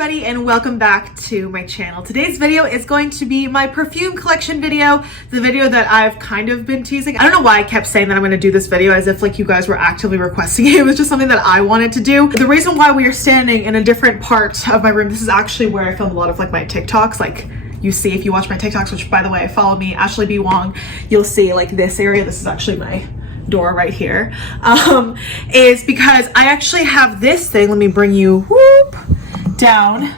everybody and welcome back to my channel. Today's video is going to be my perfume collection video, the video that I've kind of been teasing. I don't know why I kept saying that I'm going to do this video as if like you guys were actively requesting it. It was just something that I wanted to do. The reason why we are standing in a different part of my room, this is actually where I film a lot of like my TikToks, like you see if you watch my TikToks, which by the way, follow me, Ashley B. Wong, you'll see like this area. This is actually my door right here, is because I actually have this thing. Let me bring you down,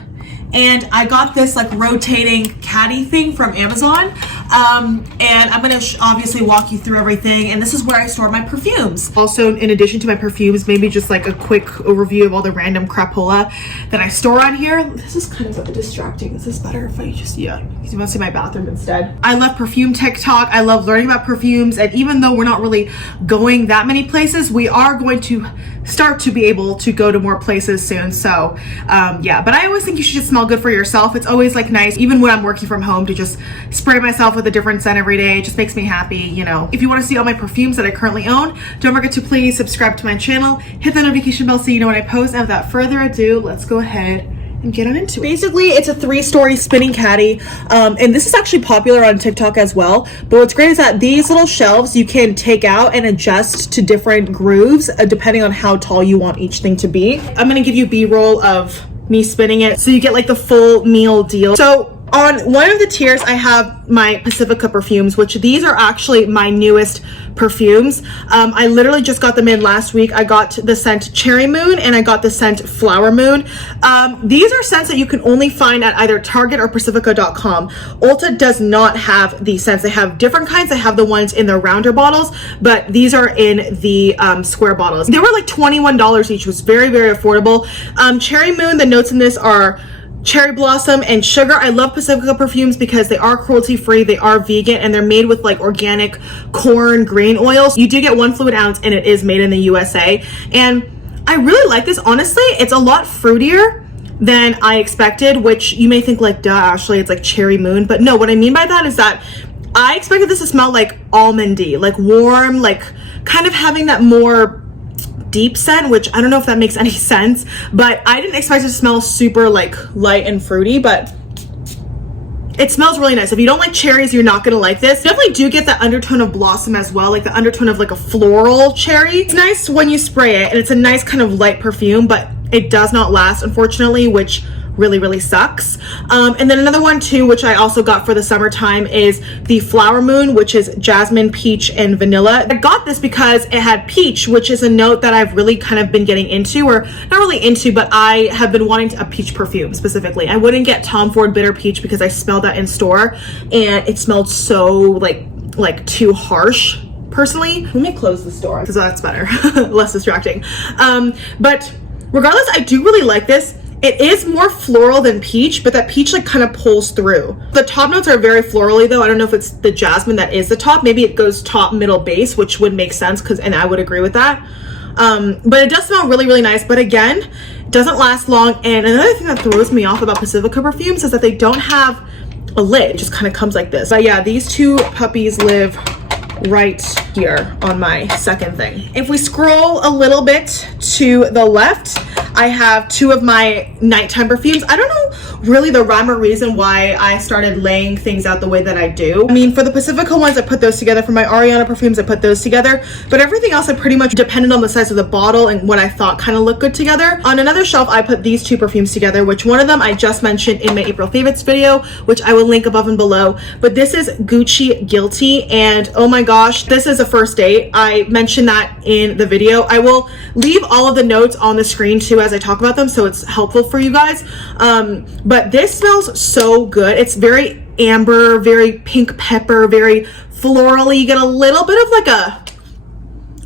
and I got this like rotating caddy thing from Amazon, and I'm gonna obviously walk you through everything, and this is where I store my perfumes. Also, in addition to my perfumes, maybe just like a quick overview of all the random crapola that I store on here. This is kind of distracting. Is this better if I just, yeah, you want to see my bathroom instead? I love perfume TikTok. I love learning about perfumes, and even though we're not really going that many places, we are going to start to be able to go to more places soon. So yeah, but I always think you should just smell good for yourself. It's always like nice, even when I'm working from home, to just spray myself with a different scent every day. It just makes me happy, you know. If you want to see all my perfumes that I currently own, don't forget to please subscribe to my channel, hit the notification bell so you know when I post, and without further ado, let's go ahead and get on into it. Basically, it's a 3-story spinning caddy, and this is actually popular on TikTok as well. But what's great is that these little shelves you can take out and adjust to different grooves depending on how tall you want each thing to be. I'm gonna give you B-roll of me spinning it so you get like the full meal deal. So on one of the tiers, I have my Pacifica perfumes, which these are actually my newest perfumes. I literally just got them in last week. I got the scent Cherry Moon and I got the scent Flower Moon. These are scents that you can only find at either Target or Pacifica.com. Ulta does not have these scents. They have different kinds. They have the ones in the rounder bottles, but these are in the square bottles. They were like $21 each. It was very, very affordable. Cherry Moon, the notes in this are cherry blossom and sugar. I love Pacifica perfumes because they are cruelty free, they are vegan, and they're made with like organic corn grain oils. You do get 1 fluid ounce and it is made in the USA, and I really like this. Honestly, it's a lot fruitier than I expected, which you may think like, duh, Ashley, it's like Cherry Moon, but no, what I mean by that is that I expected this to smell like almondy, like warm, like kind of having that more deep scent, which I don't know if that makes any sense, but I didn't expect it to smell super like light and fruity, but it smells really nice. If you don't like cherries, you're not gonna like this. You definitely do get that undertone of blossom as well, like the undertone of like a floral cherry. It's nice when you spray it, and it's a nice kind of light perfume, but it does not last, unfortunately, which really sucks. And then another one too, which I also got for the summertime, is the Flower Moon, which is jasmine, peach, and vanilla. I got this because it had peach, which is a note that I've really kind of been getting into, or not really into, but I have been wanting a peach perfume specifically. I wouldn't get Tom Ford Bitter Peach because I smelled that in store and it smelled so like too harsh personally. Let me close this door because that's better, less distracting. But regardless, I do really like this. It is more floral than peach, but that peach like kind of pulls through. The top notes are very florally though. I don't know if it's the jasmine that is the top. Maybe it goes top, middle, base, which would make sense, and I would agree with that. But it does smell really nice, but again, it doesn't last long. And another thing that throws me off about Pacifica perfumes is that they don't have a lid. It just kind of comes like this. But yeah, these two puppies live right here on my second thing. If we scroll a little bit to the left, I have 2 of my nighttime perfumes. I don't know really the rhyme or reason why I started laying things out the way that I do. I mean, for the Pacifica ones, I put those together. For my Ariana perfumes, I put those together. But everything else, I pretty much depended on the size of the bottle and what I thought kind of looked good together. On another shelf, I put these 2 perfumes together, which one of them I just mentioned in my April favorites video, which I will link above and below. But this is Gucci Guilty, and oh my gosh, this is a first date. I mentioned that in the video. I will leave all of the notes on the screen too as I talk about them, so it's helpful for you guys. But this smells so good. It's very amber, very pink pepper, very florally. You get a little bit of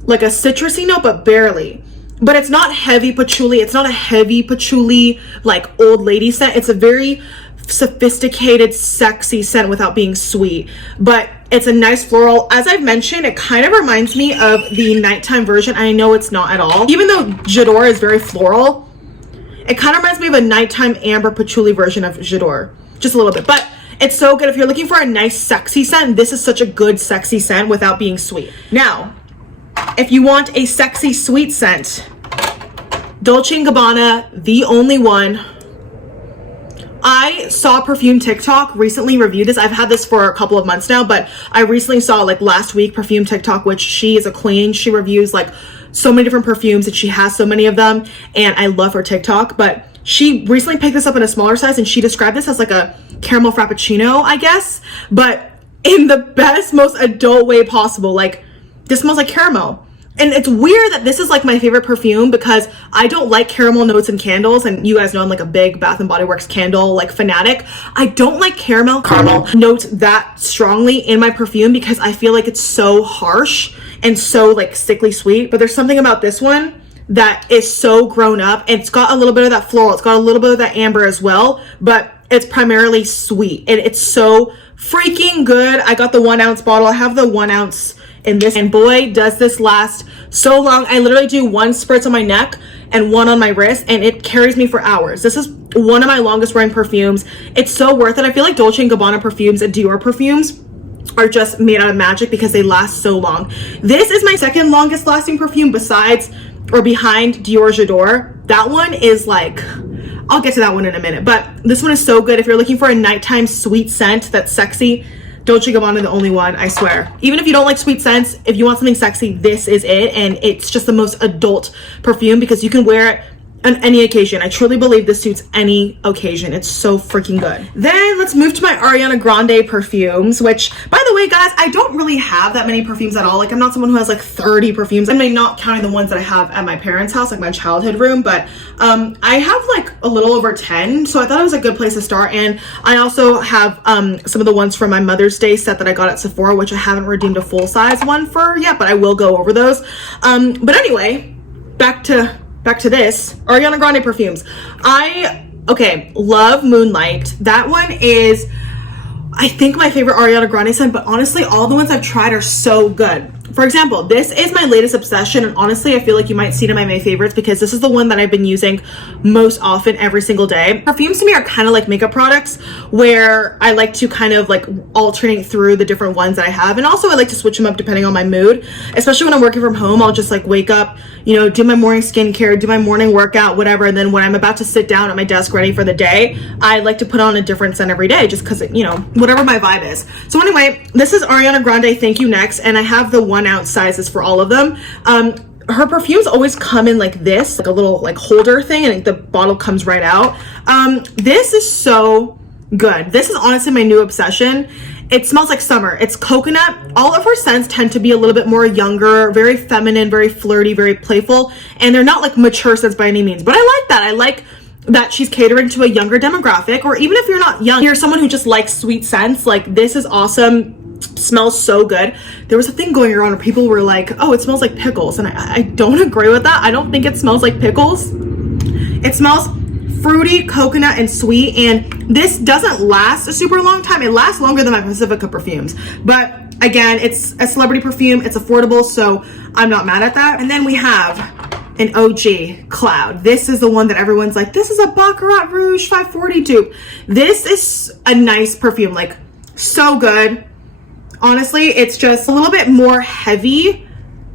like a citrusy note, but barely. But it's not heavy patchouli. It's not a heavy patchouli like old lady scent. It's a very sophisticated, sexy scent without being sweet, but it's a nice floral. As I've mentioned, it kind of reminds me of the nighttime version. I know it's not at all. Even though J'adore is very floral, it kind of reminds me of a nighttime amber patchouli version of J'adore, just a little bit. But it's so good if you're looking for a nice sexy scent. This is such a good sexy scent without being sweet. Now, if you want a sexy sweet scent, Dolce & Gabbana The Only One I saw Perfume TikTok recently review this. I've had this for a couple of months now, but I recently saw like last week Perfume TikTok, which she is a queen. She reviews like so many different perfumes and she has so many of them, and I love her TikTok. But she recently picked this up in a smaller size and she described this as like a caramel frappuccino, I guess, but in the best, most adult way possible. Like, this smells like caramel. And it's weird that this is like my favorite perfume because I don't like caramel notes in candles, and you guys know I'm like a big Bath and Body Works candle like fanatic. I don't like caramel notes that strongly in my perfume because I feel like it's so harsh and so like sickly sweet. But there's something about this one that is so grown up, and it's got a little bit of that floral, it's got a little bit of that amber as well, but it's primarily sweet and it's so freaking good. I got the 1 ounce bottle. I have the 1 ounce in this, and boy does this last so long. I literally do 1 spritz on my neck and 1 on my wrist, and it carries me for hours. This is one of my longest wearing perfumes. It's so worth it. I feel like Dolce & Gabbana perfumes and Dior perfumes are just made out of magic because they last so long. This is my second longest lasting perfume besides or behind Dior J'adore. That one is like, I'll get to that one in a minute, but this one is so good. If you're looking for a nighttime sweet scent that's sexy, Dolce & Gabbana The Only One, I swear. Even if you don't like sweet scents, if you want something sexy, this is it. And it's just the most adult perfume because you can wear it on any occasion. I truly believe this suits any occasion. It's so freaking good. Then let's move to my Ariana Grande perfumes, which, by the way, guys, I don't really have that many perfumes at all. Like, I'm not someone who has like 30 perfumes. I mean, not counting the ones that I have at my parents' house, like my childhood room, but I have like a little over 10. So I thought it was a good place to start. And I also have some of the ones from my Mother's Day set that I got at Sephora, which I haven't redeemed a full size one for yet, but I will go over those. But anyway, back to this Ariana Grande perfumes. I love Moonlight. That one is, I think, my favorite Ariana Grande scent, but honestly all the ones I've tried are so good. For example, this is my latest obsession, and honestly I feel like you might see it in my May favorites because this is the one that I've been using most often every single day. Perfumes to me are kind of like makeup products where I like to kind of like alternate through the different ones that I have, and also I like to switch them up depending on my mood. Especially when I'm working from home, I'll just like wake up, you know, do my morning skincare, do my morning workout, whatever, and then when I'm about to sit down at my desk ready for the day, I like to put on a different scent every day just because, you know, whatever my vibe is. So anyway, this is Ariana Grande Thank You Next, and I have the 1 ounce sizes for all of them. Her perfumes always come in like this, like a little like holder thing, and the bottle comes right out. This is so good. This is honestly my new obsession. It smells like summer. It's coconut. All of her scents tend to be a little bit more younger, very feminine, very flirty, very playful, and they're not like mature scents by any means, but I like that. I like that she's catering to a younger demographic, or even if you're not young, you're someone who just likes sweet scents. Like, this is awesome. Smells so good. There was a thing going around where people were like, oh, it smells like pickles, and I don't agree with that. I don't think it smells like pickles. It smells fruity, coconut, and sweet, and this doesn't last a super long time. It lasts longer than my Pacifica perfumes, but again, it's a celebrity perfume, it's affordable, so I'm not mad at that. And then we have an OG Cloud. This is the one that everyone's like, this is a Baccarat Rouge 540 dupe. This is a nice perfume, like, so good. Honestly, it's just a little bit more heavy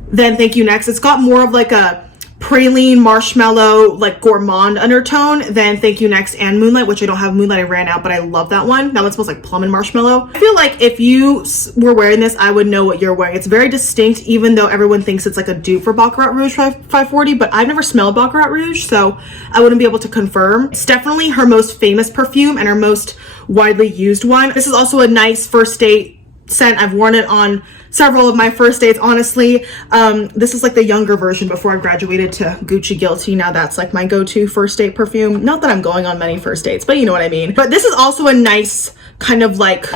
than Thank You Next. It's got more of like a praline, marshmallow, like gourmand undertone than Thank You Next and Moonlight, which I don't have Moonlight. I ran out, but I love that one. That one smells like plum and marshmallow. I feel like if you were wearing this, I would know what you're wearing. It's very distinct, even though everyone thinks it's like a dupe for Baccarat Rouge 540, but I've never smelled Baccarat Rouge, so I wouldn't be able to confirm. It's definitely her most famous perfume and her most widely used one. This is also a nice first date scent. I've worn it on several of my first dates, honestly. This is like the younger version before I graduated to Gucci Guilty. Now that's like my go-to first date perfume. Not that I'm going on many first dates, but you know what I mean. But this is also a nice kind of like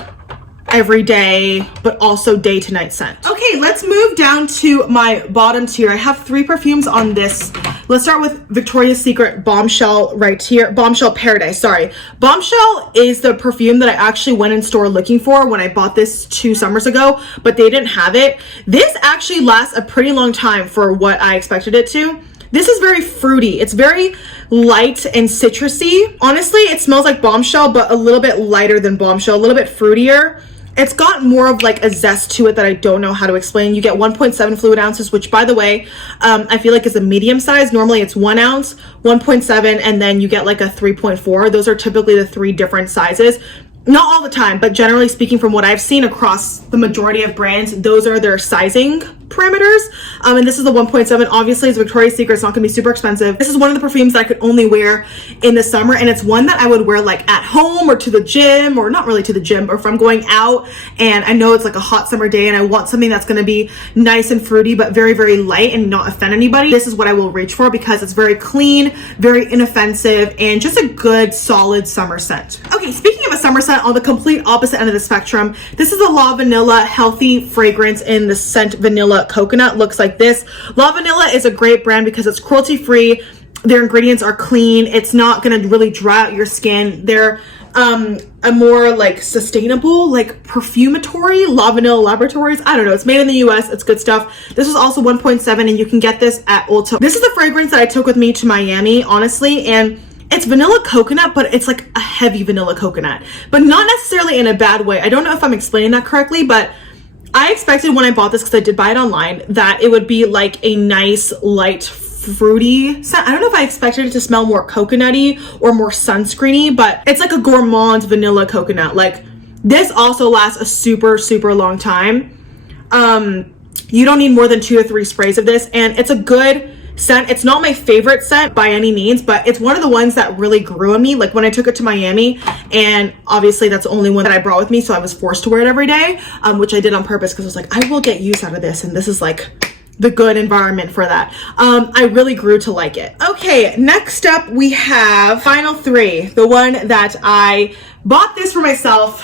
everyday but also day to night scent. Okay, let's move down to my bottom tier. I have 3 perfumes on this. Let's start with Victoria's Secret Bombshell right here. Bombshell Paradise, sorry. Bombshell is the perfume that I actually went in store looking for when I bought this 2 summers ago, but they didn't have it. This actually lasts a pretty long time for what I expected it to. This is very fruity. It's very light and citrusy. Honestly, it smells like Bombshell, but a little bit lighter than Bombshell, a little bit fruitier. It's got more of like a zest to it that I don't know how to explain. You get 1.7 fluid ounces, which by the way, I feel like is a medium size. Normally it's 1 ounce, 1.7, and then you get like a 3.4. Those are typically the 3 different sizes. Not all the time, but generally speaking, from what I've seen across the majority of brands, those are their sizing parameters. And this is the 1.7. Obviously, it's Victoria's Secret. It's not gonna be super expensive. This is one of the perfumes that I could only wear in the summer, and it's one that I would wear like at home or to the gym, or not really to the gym, or if I'm going out and I know it's like a hot summer day and I want something that's gonna be nice and fruity, but very, very light and not offend anybody. This is what I will reach for because it's very clean, very inoffensive, and just a good, solid summer scent. Okay, speaking of a summer scent, on the complete opposite end of the spectrum, this is a LaVanilla healthy fragrance in the scent vanilla coconut. Looks like this. LaVanilla is a great brand because it's cruelty free. Their ingredients are clean. It's not going to really dry out your skin. They're a more like sustainable, like perfumatory LaVanilla laboratories. I don't know. It's made in the US. It's good stuff. This is also 1.7 and you can get this at Ulta. This is the fragrance that I took with me to Miami, honestly, and it's vanilla coconut, but it's like a heavy vanilla coconut, but not necessarily in a bad way. I don't know if I'm explaining that correctly, but I expected when I bought this, because I did buy it online, that it would be like a nice light fruity scent. I don't know if I expected it to smell more coconutty or more sunscreeny, but it's like a gourmand vanilla coconut. Like this also lasts a super, super long time. You don't need more than 2 or 3 sprays of this, and it's a good scent. It's not my favorite scent by any means, but it's one of the ones that really grew on me. Like when I took it to Miami, and obviously that's the only one that I brought with me, so I was forced to wear it every day, which I did on purpose because I was like, I will get use out of this, and this is like the good environment for that. I really grew to like it. Okay, next up we have final 3. The one that I bought this for myself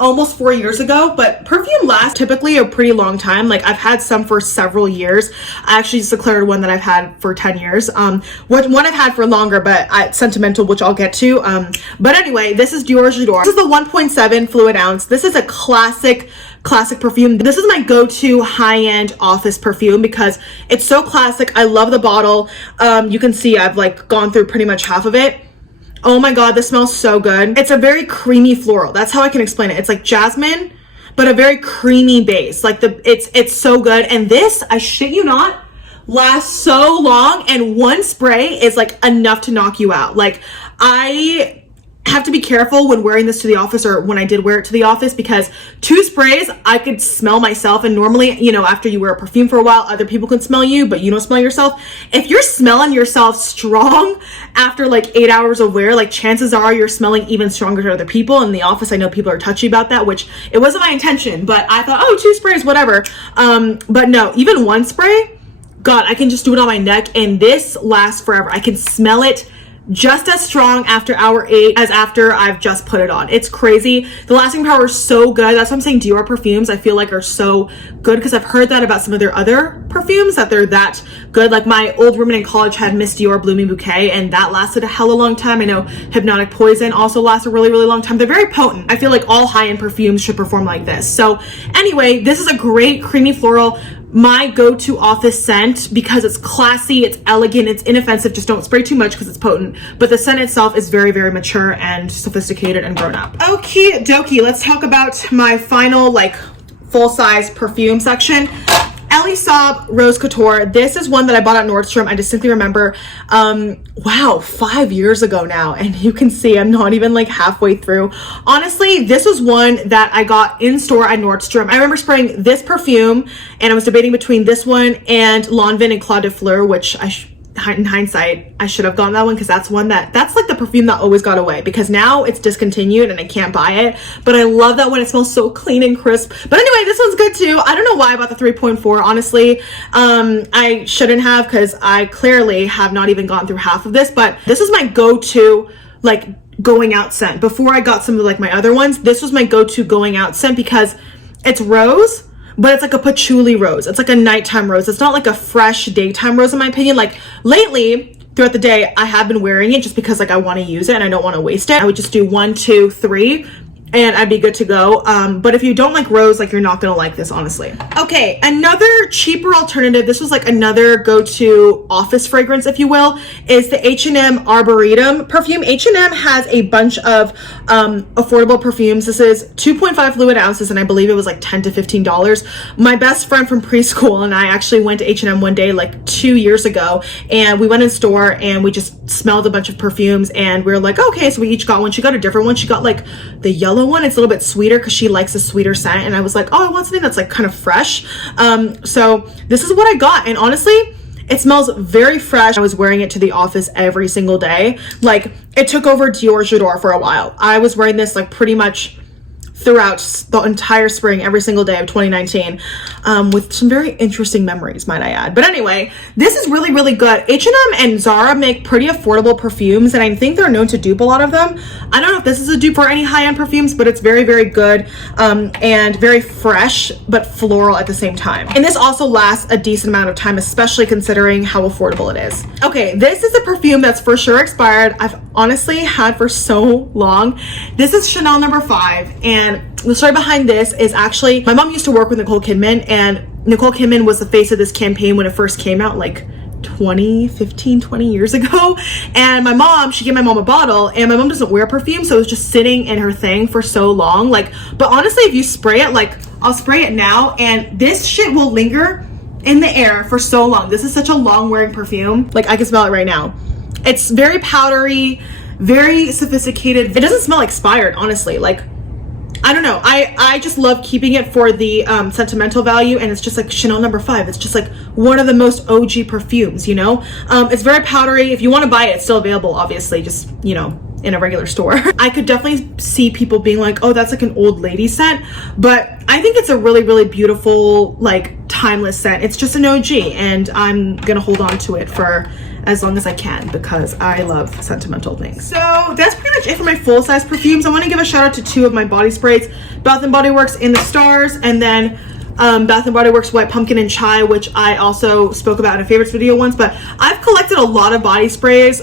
almost 4 years ago, but perfume lasts typically a pretty long time. Like I've had some for several years. I actually just declared one that I've had for 10 years. One I've had for longer, but sentimental, which I'll get to. But anyway, this is Dior J'adore. This is the 1.7 fluid ounce. This is a classic perfume. This is my go-to high-end office perfume because it's so classic. I love the bottle. You can see I've like gone through pretty much half of it. Oh my god, this smells so good. It's a very creamy floral. That's how I can explain it. It's like jasmine, but a very creamy base. Like it's so good. And this, I shit you not, lasts so long, and one spray is like enough to knock you out. Like I have to be careful when wearing this to the office, or when I did wear it to the office, because 2 sprays I could smell myself, and normally, you know, after you wear a perfume for a while, other people can smell you, but you don't smell yourself. If you're smelling yourself strong after like 8 hours of wear, like chances are you're smelling even stronger to other people. In the office, I know people are touchy about that, which it wasn't my intention, but I thought, oh, 2 sprays, whatever. But no, even 1 spray, god, I can just do it on my neck, and this lasts forever. I can smell it just as strong after hour 8 as after I've just put it on. It's crazy. The lasting power is so good. That's why I'm saying Dior perfumes I feel like are so good, because I've heard that about some of their other perfumes, that they're that good. Like my old roommate in college had Miss Dior Blooming Bouquet, and that lasted a hella long time. I know Hypnotic Poison also lasts a really, really long time. They're very potent. I feel like all high-end perfumes should perform like this. So anyway, this is a great creamy floral, my go-to office scent, because it's classy, it's elegant, it's inoffensive. Just don't spray too much because it's potent, but the scent itself is very, very mature and sophisticated and grown up. Okay dokie, let's talk about my final like full-size perfume section. Elie Saab Rose Couture. This is one that I bought at Nordstrom. I distinctly remember, wow, 5 years ago now, and you can see I'm not even like halfway through. Honestly, this was one that I got in store at Nordstrom. I remember spraying this perfume, and I was debating between this one and Lanvin and Claude de Fleur, which in hindsight, I should have gotten that one, because that's one that's like the perfume that always got away, because now it's discontinued and I can't buy it. But I love that one. It smells so clean and crisp. But anyway, this one's good too. I don't know why I bought the 3.4, honestly. I shouldn't have, because I clearly have not even gone through half of this, but this is my go-to like going out scent. Before I got some of like my other ones, this was my go-to going out scent, because it's rose, but it's like a patchouli rose. It's like a nighttime rose. It's not like a fresh daytime rose in my opinion. Like lately throughout the day, I have been wearing it just because like I want to use it and I don't want to waste it. I would just do 1, 2, 3 and I'd be good to go. But if you don't like rose, like, you're not gonna like this, honestly. Okay, another cheaper alternative, this was like another go-to office fragrance, if you will, is the H&M Arboretum perfume. H&M has a bunch of affordable perfumes. This is 2.5 fluid ounces, and I believe it was like $10 to $15. My best friend from preschool and I actually went to H&M one day like 2 years ago, and we went in store and we just smelled a bunch of perfumes, and we were like, okay, so we each got one. She got a different one. She got like the yellow one. It's a little bit sweeter because she likes a sweeter scent, and I was like, oh, I want something that's like kind of fresh. So this is what I got, and honestly, it smells very fresh. I was wearing it to the office every single day. Like, it took over Dior J'adore for a while. I was wearing this like pretty much throughout the entire spring, every single day of 2019, with some very interesting memories, might I add. But anyway, this is really, really good. H&M and Zara make pretty affordable perfumes, and I think they're known to dupe a lot of them. I don't know if this is a dupe for any high-end perfumes, but it's very, very good, and very fresh, but floral at the same time. And this also lasts a decent amount of time, especially considering how affordable it is. Okay, this is a perfume that's for sure expired. I've honestly had for so long. This is Chanel No. 5, and the story behind this is actually, my mom used to work with Nicole Kidman, and Nicole Kidman was the face of this campaign when it first came out, like 20 years ago. And my mom, she gave my mom a bottle, and my mom doesn't wear perfume, so it was just sitting in her thing for so long. Like, but honestly, if you spray it, like, I'll spray it now, and this shit will linger in the air for so long. This is such a long wearing perfume. Like, I can smell it right now. It's very powdery, very sophisticated. It doesn't smell expired, honestly. Like, I don't know. I just love keeping it for the sentimental value, and it's just like Chanel No. 5. It's just like one of the most OG perfumes, you know? It's very powdery. If you want to buy it, it's still available, obviously, just, you know, in a regular store. I could definitely see people being like, oh, that's like an old lady scent, but I think it's a really, really beautiful, like, timeless scent. It's just an OG, and I'm gonna hold on to it for as long as I can because I love sentimental things. So that's pretty much it for my full-size perfumes. I want to give a shout out to 2 of my body sprays, Bath & Body Works In the Stars, and then Bath & Body Works White Pumpkin and Chai, which I also spoke about in a favorites video once. But I've collected a lot of body sprays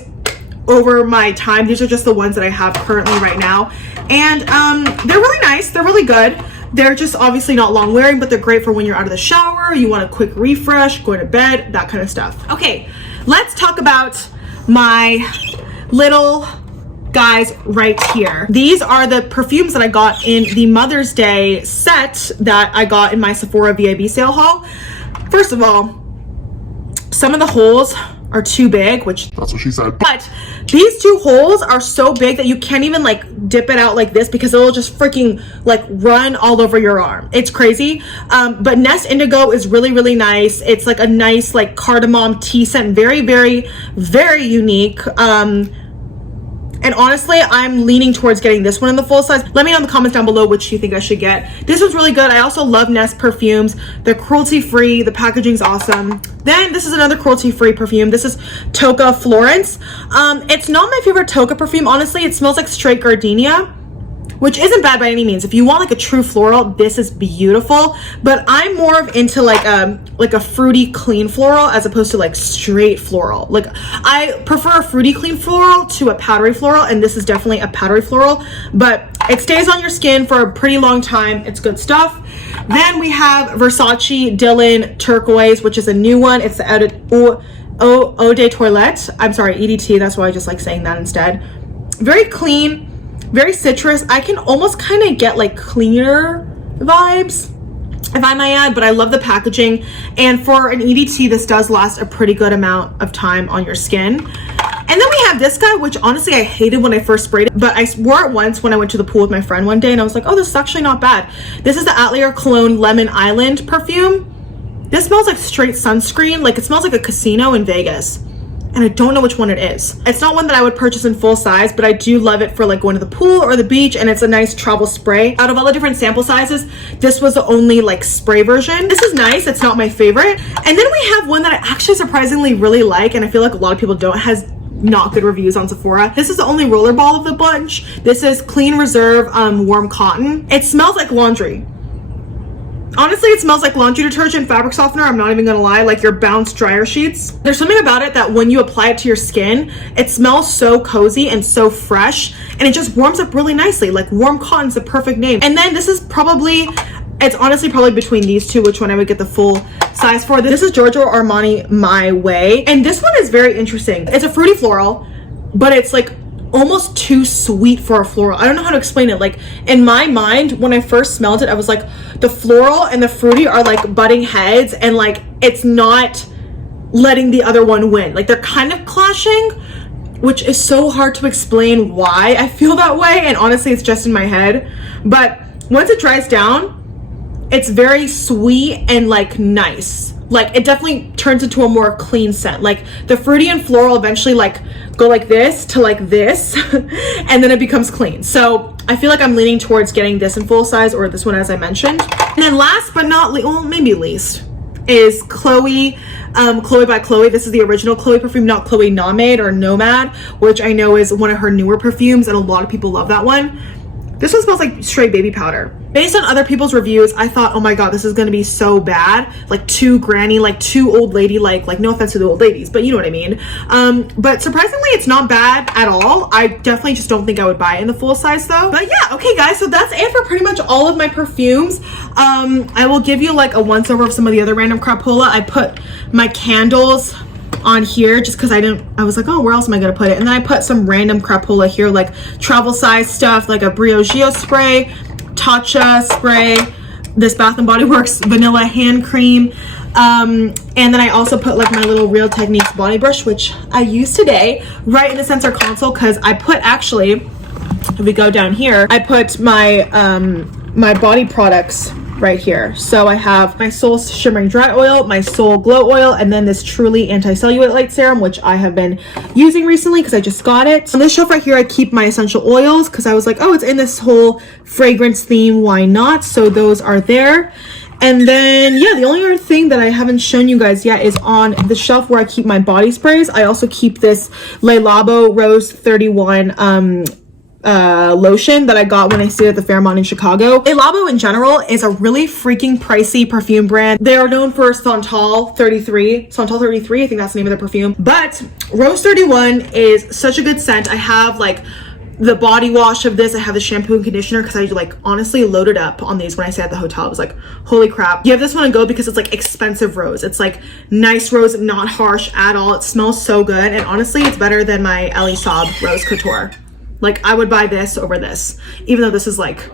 over my time. These are just the ones that I have currently right now, and they're really nice. They're really good. They're just obviously not long wearing, but they're great for when you're out of the shower, you want a quick refresh, go to bed, that kind of stuff. Okay, let's talk about my little guys right here. These are the perfumes that I got in the Mother's Day set that I got in my Sephora VIB sale haul. First of all, some of the holes are too big, which that's what she said, but these 2 holes are so big that you can't even like dip it out like this because it'll just freaking like run all over your arm. It's crazy. But Nest Indigo is really, really nice. It's like a nice like cardamom tea scent, very, very, very unique. And honestly, I'm leaning towards getting this one in the full size. Let me know in the comments down below which you think I should get. This one's really good. I also love Nest perfumes. They're cruelty-free. The packaging's awesome. Then this is another cruelty-free perfume. This is Tocca Florence. It's not my favorite Tocca perfume, honestly. It smells like straight gardenia, which isn't bad by any means. If you want like a true floral, this is beautiful. But I'm more of into like a fruity clean floral as opposed to like straight floral. Like, I prefer a fruity clean floral to a powdery floral, and this is definitely a powdery floral, but it stays on your skin for a pretty long time. It's good stuff. Then we have Versace Dylan Turquoise, which is a new one. It's the Eau de Toilette. I'm sorry, EDT. That's why I just like saying that instead. Very clean, very citrus. I can almost kind of get like cleaner vibes, if I might add, but I love the packaging. And for an EDT, this does last a pretty good amount of time on your skin. And then we have this guy, which honestly I hated when I first sprayed it, but I wore it once when I went to the pool with my friend one day, and I was like, oh, this is actually not bad. This is the Atelier Cologne Lemon Island perfume. This smells like straight sunscreen. Like, it smells like a casino in Vegas. And I don't know which one it is. It's not one that I would purchase in full size, but I do love it for like going to the pool or the beach, and it's a nice travel spray. Out of all the different sample sizes, this was the only like spray version. This is nice. It's not my favorite. And then we have one that I actually surprisingly really like, and I feel like a lot of people don't, has not good reviews on Sephora. This is the only rollerball of the bunch. This is Clean Reserve Warm Cotton. It smells like laundry. Honestly, it smells like laundry detergent, fabric softener. I'm not even gonna lie, like your Bounce dryer sheets. There's something about it that when you apply it to your skin, it smells so cozy and so fresh, and it just warms up really nicely. Like warm cotton's the perfect name. And then this is probably, it's honestly probably between these two, which one I would get the full size for. This is Giorgio Armani My Way, and this one is very interesting. It's a fruity floral, but it's like almost too sweet for a floral. I don't know how to explain it. Like in my mind, when I first smelled it, I was like, the floral and the fruity are like butting heads, and like it's not letting the other one win. Like they're kind of clashing, which is so hard to explain why I feel that way. And honestly, it's just in my head. But once it dries down, it's very sweet and like nice. Like it definitely turns into a more clean scent. Like the fruity and floral eventually like go like this to like this and then it becomes clean. So I feel like I'm leaning towards getting this in full size, or this one as I mentioned. And then last but not least, well, maybe least, is Chloe by Chloe. This is the original Chloe perfume, not Chloe Nomade or Nomad, which I know is one of her newer perfumes and a lot of people love that one. This one smells like straight baby powder. Based on other people's reviews, I thought, oh my god, this is gonna be so bad. Like too granny, like too old lady, like no offense to the old ladies, but you know what I mean. But surprisingly, it's not bad at all. I definitely just don't think I would buy it in the full size though. But yeah, okay guys, so that's it for pretty much all of my perfumes. I will give you like a once over of some of the other random crapola. I put my candles on here just because I was like, oh, where else am I gonna put it? And then I put some random crapola here, like travel size stuff, like a Briogeo spray, Tatcha spray, this Bath and Body Works vanilla hand cream, and then I also put like my little Real Techniques body brush, which I used today right in the center console, because I put, actually, if we go down here, I put my my body products right here. So I have my Soul Shimmering Dry Oil, my Soul Glow Oil, and then this Truly Anti-Cellulite Light Serum, which I have been using recently because I just got it. On this shelf right here, I keep my essential oils because I was like, oh, it's in this whole fragrance theme, why not? So those are there. And then, yeah, the only other thing that I haven't shown you guys yet is on the shelf where I keep my body sprays. I also keep this Le Labo Rose 31 lotion that I got when I stayed at the Fairmont in Chicago. Le Labo in general is a really freaking pricey perfume brand. They are known for Santal 33, I think that's the name of the perfume, but Rose 31 is such a good scent. I have like the body wash of this, I have the shampoo and conditioner because I like honestly loaded up on these when I stayed at the hotel. I was like, holy crap. Give this one a go because it's like expensive rose. It's like nice rose, not harsh at all. It smells so good, and honestly it's better than my Elie Saab Rose Couture. Like I would buy this over this, even though this is like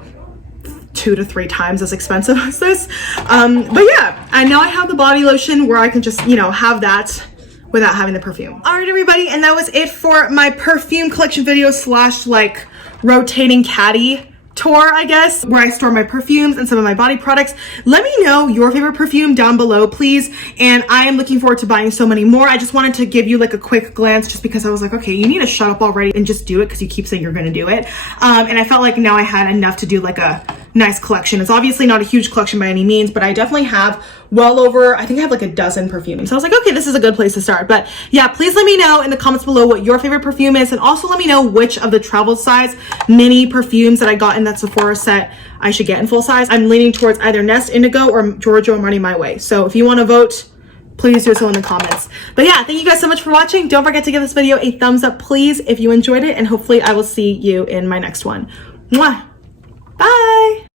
2 to 3 times as expensive as this. But yeah, I know I have the body lotion where I can just, you know, have that without having the perfume. All right, everybody, and that was it for my perfume collection video slash like rotating caddy tour, I guess, where I store my perfumes and some of my body products. Let me know your favorite perfume down below, please. And I am looking forward to buying so many more. I just wanted to give you like a quick glance just because I was like, okay, you need to shut up already and just do it because you keep saying you're going to do it. And I felt like now I had enough to do like a nice collection. It's obviously not a huge collection by any means, but I definitely have well over, I think I have like a dozen perfumes. So I was like, okay, this is a good place to start. But yeah, please let me know in the comments below what your favorite perfume is, and also let me know which of the travel size mini perfumes that I got in that Sephora set I should get in full size. I'm leaning towards either Nest, Indigo, or Giorgio Armani My Way. So if you want to vote, please do so in the comments. But yeah, thank you guys so much for watching. Don't forget to give this video a thumbs up, please, if you enjoyed it, and hopefully I will see you in my next one. Mwah! Bye!